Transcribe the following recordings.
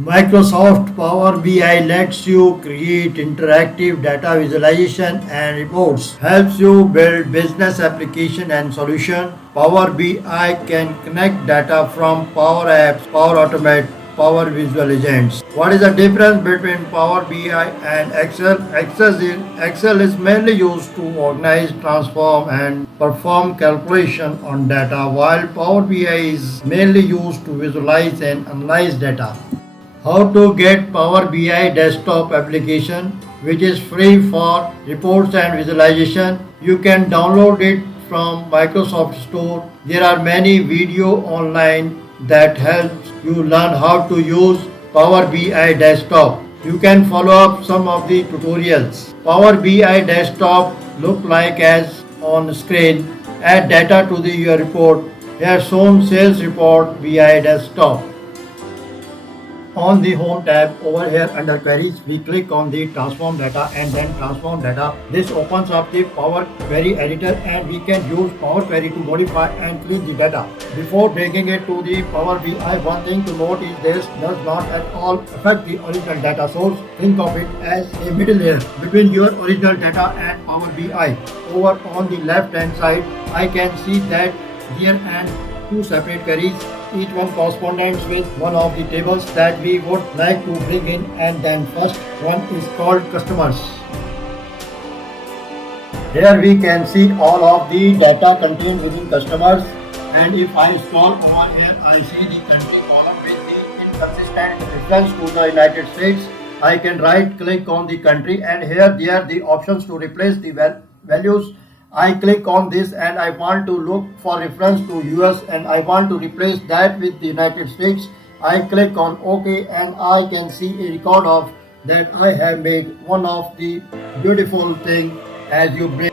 Microsoft Power BI lets you create interactive data visualization and reports, helps you build business application and solution. Power BI can connect data from Power Apps, Power Automate, Power Visual Agents. What is the difference between Power BI and Excel? Excel is mainly used to organize, transform and perform calculation on data, while Power BI is mainly used to visualize and analyze data. How to get Power BI desktop application, which is free for reports and visualization. You can download it from Microsoft Store. There are many video online that helps you learn how to use Power BI desktop. You can follow up some of the tutorials. Power BI desktop look like as on screen. Add data to your report. Here shown sales report BI desktop. On the home tab over here under queries, we click on the transform data and then transform data. This opens up the Power Query editor and we can use Power Query to modify and clean the data. Before bringing it to the Power BI, one thing to note is this does not at all affect the original data source. Think of it as a middle layer between your original data and Power BI. Over on the left hand side, I can see that there are two separate queries, each one corresponds with one of the tables that we would like to bring in, and then first one is called customers. Here we can see all of the data contained within customers, and if I scroll over here I see the country column with the inconsistent reference to the United States. I can right click on the country and here there are the options to replace the values. I click on this and I want to look for reference to US and I want to replace that with the United States. I click on OK and I can see a record of that I have made. One of the beautiful thing as you bring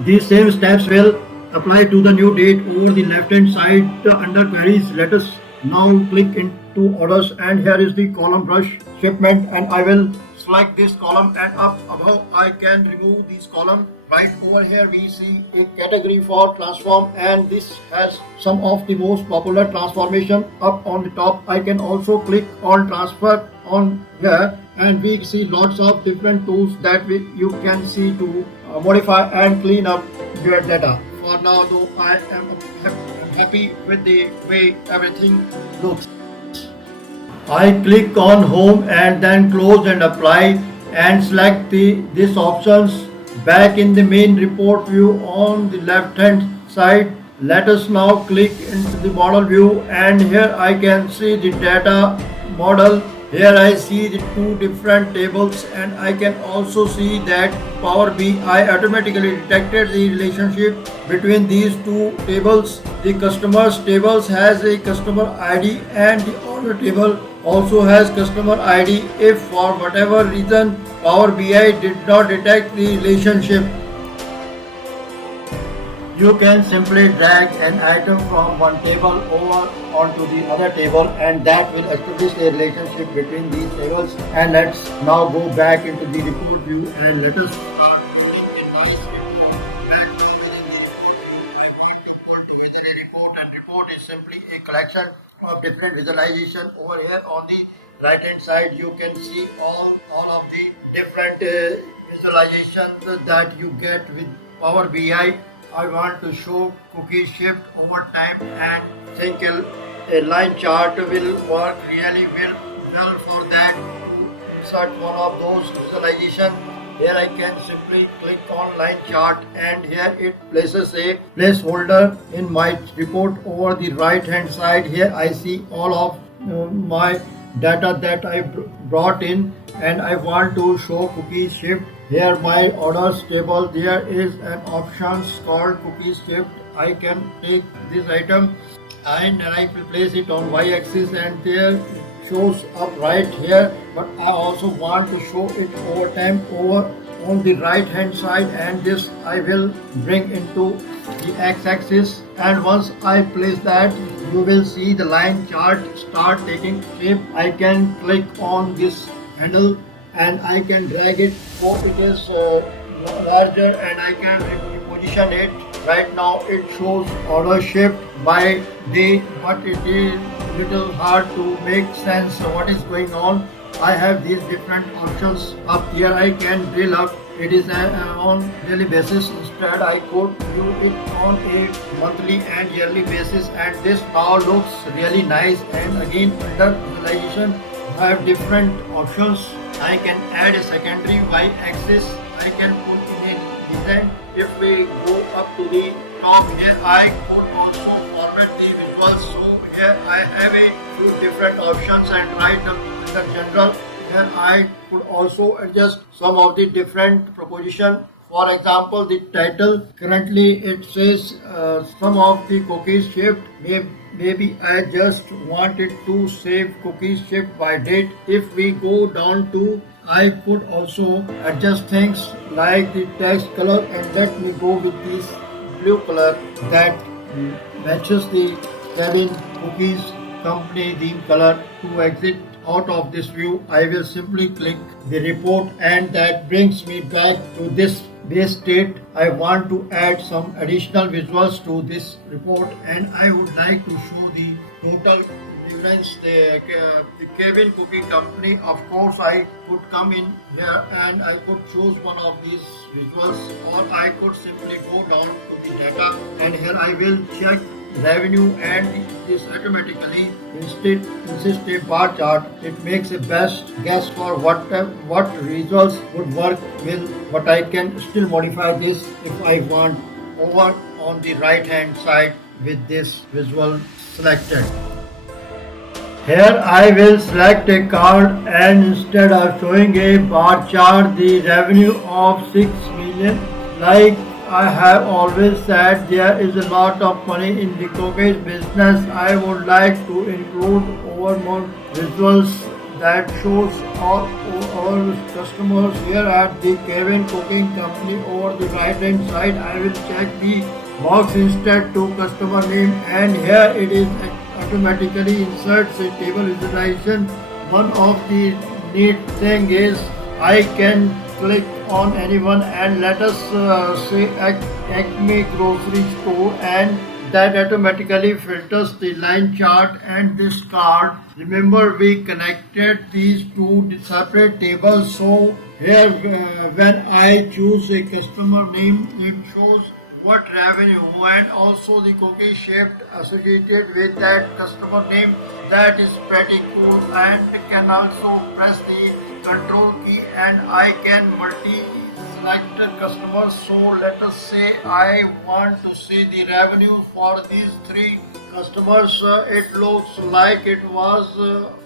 these same steps will apply to the new date over the left hand side under queries. Let us now click into orders and here is the column brush shipment and I will select this column and up above I can remove this column. Right over here we see a category for transform and this has some of the most popular transformation up on the top. I can also click on transfer on here and we see lots of different tools that you can see to modify and clean up your data. For now though I am happy with the way everything looks. I click on home and then close and apply and select these options. Back in the main report view on the left hand side, let us now click into the model view and here I can see the data model. Here I see the two different tables and I can also see that Power BI automatically detected the relationship between these two tables. The customers tables has a customer ID and the order table also has customer ID. If for whatever reason Power BI did not detect the relationship, you can simply drag an item from one table over onto the other table and that will establish a relationship between these tables. And let's now go back into the report view and let us start creating a nice report. Back within the report view, within a report and report is simply a collection of different visualization. Over here on the right hand side you can see all of the different visualizations that you get with Power BI. I want to show cookie shift over time and think a line chart will work really well for that. Insert one of those visualization. Here I can simply click on line chart and here it places a placeholder in my report. Over the right hand side here I see all of my data that I brought in and I want to show cookie shift. Here my orders table, there is an option called cookie shift. I can take this item and I will place it on y-axis and there shows up right here, but I also want to show it over time over on the right hand side and this I will bring into the x-axis and once I place that you will see the line chart start taking shape. I can click on this handle and I can drag it so it is larger and I can reposition it. Right now it shows order shift by day but it is little hard to make sense of what is going on, I have these different options up here. I can drill up. It is on daily basis. Instead, I could view it on a monthly and yearly basis, and this now looks really nice. And again, under visualization, I have different options. I can add a secondary y-axis. I can put in a design. If we go up to the top here, I could also format the visuals. So here I have a few different options, and right up in the general, here I could also adjust some of the different proposition. For example, the title currently it says some of the cookies shipped. Maybe I just wanted to save cookies shipped by date. If we go down to, I could also adjust things like the text color, and let me go with this blue color that matches the Kevin Cookies company theme color. To exit out of this view, I will simply click the report, and that brings me back to this base state. I want to add some additional visuals to this report, and I would like to show the total difference. The Kevin Cookie Company, of course, I could come in here and I could choose one of these visuals, or I could simply go down to the data, and here I will check revenue, and this automatically insists a bar chart. It makes a best guess for what results would work with, but I can still modify this if I want over on the right hand side with this visual selected. Here I will select a card, and instead of showing a bar chart the revenue of 6 million, like I have always said, there is a lot of money in the cookies business. I would like to include more visuals that shows all our customers. Here at the Kevin Cooking Company over the right hand side, I will check the box instead to customer name, and here it is automatically inserts a table visualization. One of the neat thing is I can click on anyone, and let us say Acme grocery store, and that automatically filters the line chart and this card. Remember, we connected these two separate tables, so here when I choose a customer name, it shows what revenue and also the cookie shaped associated with that customer name. That is pretty cool, and can also press the control key and I can multi-select customers. So let us say I want to see the revenue for these three customers. It looks like it was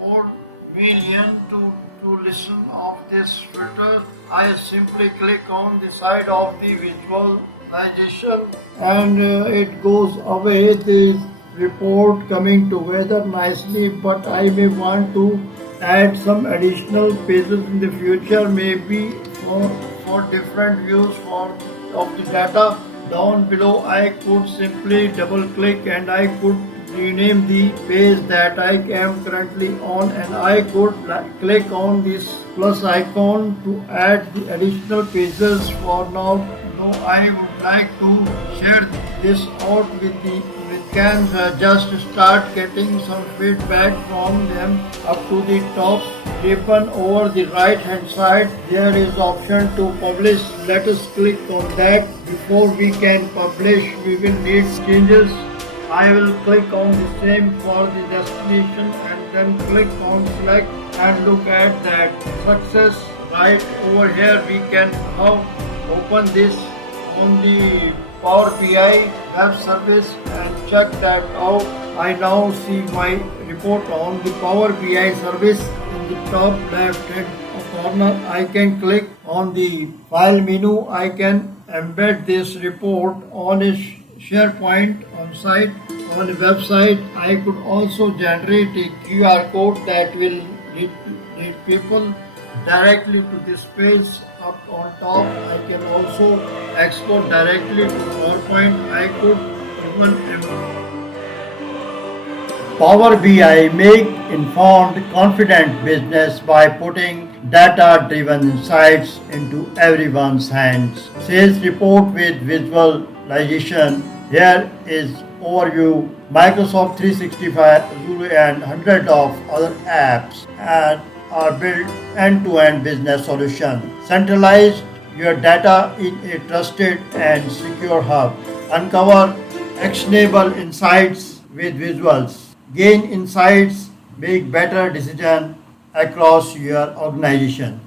4 million to listen of this filter. I simply click on the side of the visualization, and it goes away. The report coming together nicely, but I may want to add some additional pages in the future, maybe for different views of the data. Down below I could simply double click and I could rename the page that I am currently on, and I could click on this plus icon to add the additional pages. For now, I would like to share this out with can just start getting some feedback from them. Up to the top ribbon over the right hand side, there is option to publish. Let us click on that. Before we can publish, we will need changes. I will click on the same for the destination and then click on select, and look at that success. Right over here we can now open this on the Power BI web service and check that out. I now see my report on the Power BI service. In the top left hand corner, I can click on the file menu. I can embed this report on a SharePoint on site on the website. I could also generate a QR code that will lead people directly to this page. Up on top, I can also export directly to PowerPoint. I could even Power BI make informed, confident business by putting data-driven insights into everyone's hands. Sales report with visualization, Here is overview. Microsoft 365, Azure and hundreds of other apps and are built end-to-end business solution. Centralize your data in a trusted and secure hub. Uncover actionable insights with visuals. Gain insights, make better decisions across your organization.